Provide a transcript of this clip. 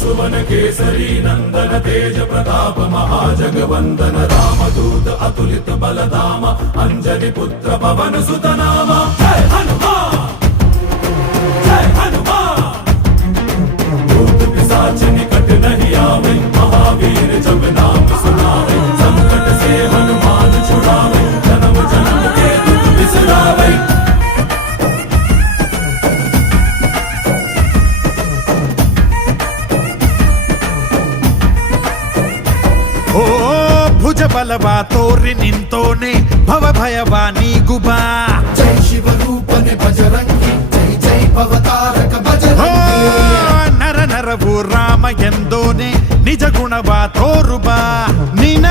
सुवन केसरी नंदन तेज प्रताप महाजगवंदन रामदूत अतुलित बलधाम अंजनी पुत्र पवन सुत नाम जय हनुमान जय हनुमान भूत पिशाच निकट नहीं आवे महावीर जब नाम सुनावे संकट से हनुमान छुड़ावे जन्म जन्म के दुख बिसरावे ಓ ಭುಜ ಬಲವಾ ತೋರಿ ನಿಂತೋನೆ ಭವ ಭಯವಾ ನೀಗುಬಾ ಜೈ ಶಿವ ರೂಪನೆ ಬಜರಂಗಿ ಜೈ ಜೈ ಭವತಾರಕ ಬಜರಂಗಿ ನರ ನರವು ರಾಮ ಎಂದೋನೆ ನಿಜ ಗುಣವಾ ತೋರುಬಾ ನಿನ